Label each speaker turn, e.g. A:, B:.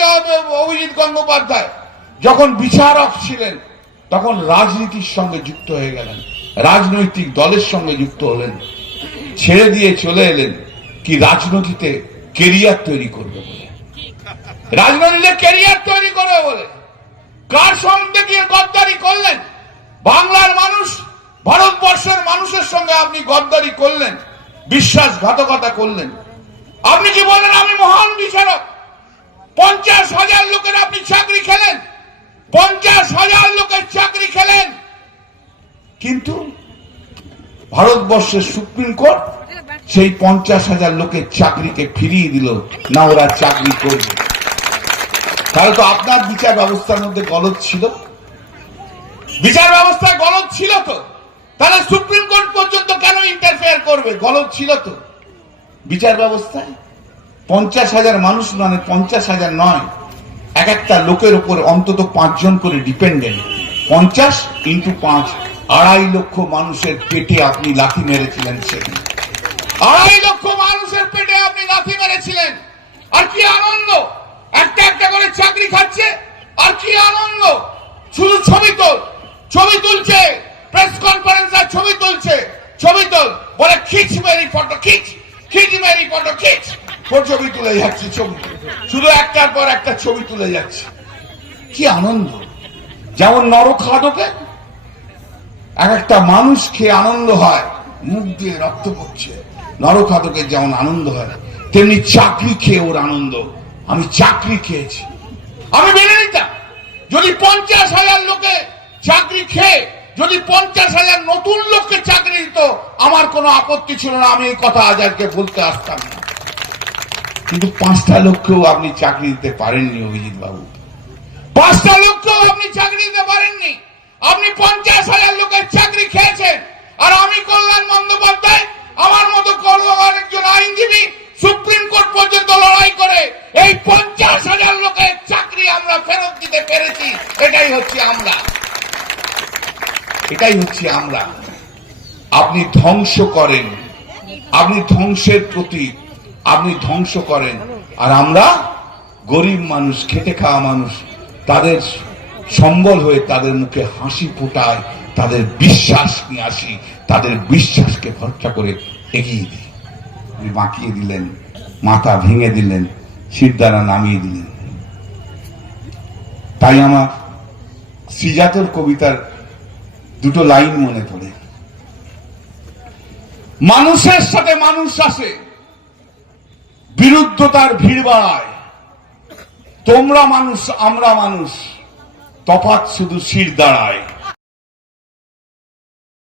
A: অ- অভিজিৎ গঙ্গোপাধ্যায় যখন বিচারক ছিলেন, তখন রাজনীতির সঙ্গে যুক্ত হয়ে গেলেন, রাজনৈতিক দলের সঙ্গে যুক্ত হলেন, ছেড়ে দিয়ে চলে এলেন কি রাজনীতিতে কেরিয়ার তৈরি করবে বলে। রাজনীতিতে কেরিয়ার তৈরি করবে বলে। কার সঙ্গে গিয়ে গদ্দারি করলেন? বাংলার মানুষ, ভারতবর্ষের মানুষের সঙ্গে আপনি গদ্দারি করলেন, বিশ্বাসঘাতকতা করলেন। আপনি কি বলেন আমি মহান পঞ্চাশ হাজার লোকের আপনি চাকরি খেলেন। পঞ্চাশ হাজার লোকের চাকরি খেলেন। কিন্তু ভারতবর্ষের সুপ্রিম কোর্ট সেই পঞ্চাশ হাজার লোকের চাকরিকে ফিরিয়ে দিল। না, ওরা চাকরি করবে। তাহলে তো আপনার বিচার ব্যবস্থার মধ্যে গলত ছিল। বিচার ব্যবস্থায় গলত ছিল তো। তাহলে সুপ্রিম কোর্ট পর্যন্ত কেন ইন্টারফেয়ার করবে? গলত ছিল তো। বিচার ব্যবস্থায় পঞ্চাশ হাজার মানুষ মানে পঞ্চাশ হাজার নয়। এক একটা লোকের উপর অন্তত পাঁচজন করে ডিপেন্ডেন্ট পঞ্চাশ ইন্টু পাঁচ, আড়াই লক্ষ মানুষের পেটে আপনি লাথি মেরেছিলেন সেদিন। আড়াই লক্ষ মানুষের পেটে আপনি লাথি মেরেছিলেন। আর কি আনন্দ? একটা একটা করে চাকরি খাচ্ছে। আর কি আনন্দ? শুধু ছবি তোল। ছবি তুলছে। প্রেস ছবি তুলে যাচ্ছে, ছবি। শুধু একটার পর একটা ছবি তুলে যাচ্ছে। কি আনন্দ। যেমন নরখাদকে এক একটা মানুষ খেয়ে আনন্দ হয়, মুখ দিয়ে রক্ত পড়ছে। নরখাদকের যেমন আনন্দ হয় তেমনি চাকরি খেয়ে ওর আনন্দ। আমি চাকরি খেয়েছি। আমি মেনে নিতাম। যদি পঞ্চাশ হাজার লোকে চাকরি খেয়ে, যদি পঞ্চাশ হাজার নতুন লোককে চাকরি দিত, আমার কোনো আপত্তি ছিল না। আমি এই কথা আজারকে বলতে আসতাম না। কিন্তু পাঁচটা লক্ষেও আপনি চাকরি দিতে পারেননি অভিজিৎ বাবু। পাঁচটা লক্ষেও আপনি চাকরি দিতে পারেননি। আপনি পঞ্চাশ হাজার লোকের চাকরি খেয়েছেন। আর আমি কল্যাণ বন্দ্যোপাধ্যায়, আমার মতো কর্মকার একজন আইনজীবী সুপ্রিম কোর্ট পর্যন্ত লড়াই করে এই পঞ্চাশ হাজার লোকের চাকরি আমরা ফেরত দিতে পেরেছি। এটাই হচ্ছে আমরা। এটাই হচ্ছে আমরা। আপনি ধ্বংস করেন। আপনি ধ্বংসের প্রতি আপনি ধ্বংস করেন। আর আমরা গরিব মানুষ, খেটে খাওয়া মানুষ, তাদের সম্বল হয়ে তাদের মুখে হাসি ফোটায়, তাদের বিশ্বাস নিয়ে আসি, তাদের বিশ্বাসকে ভরসা করে এগিয়ে দিই। আপনি বাঁকিয়ে দিলেন, মাথা ভেঙে দিলেন শিরদারা নামিয়ে দিলেন। তাই আমার শ্রীজাতর কবিতার দুটো লাইন মনে পড়ে। মানুষের সাথে মানুষ আসে। বিরুদ্ধতার ভিড় বাড়ায় তোমরা মানুষ আমরা মানুষ। তফাৎ শুধু শির দাঁড়ায়।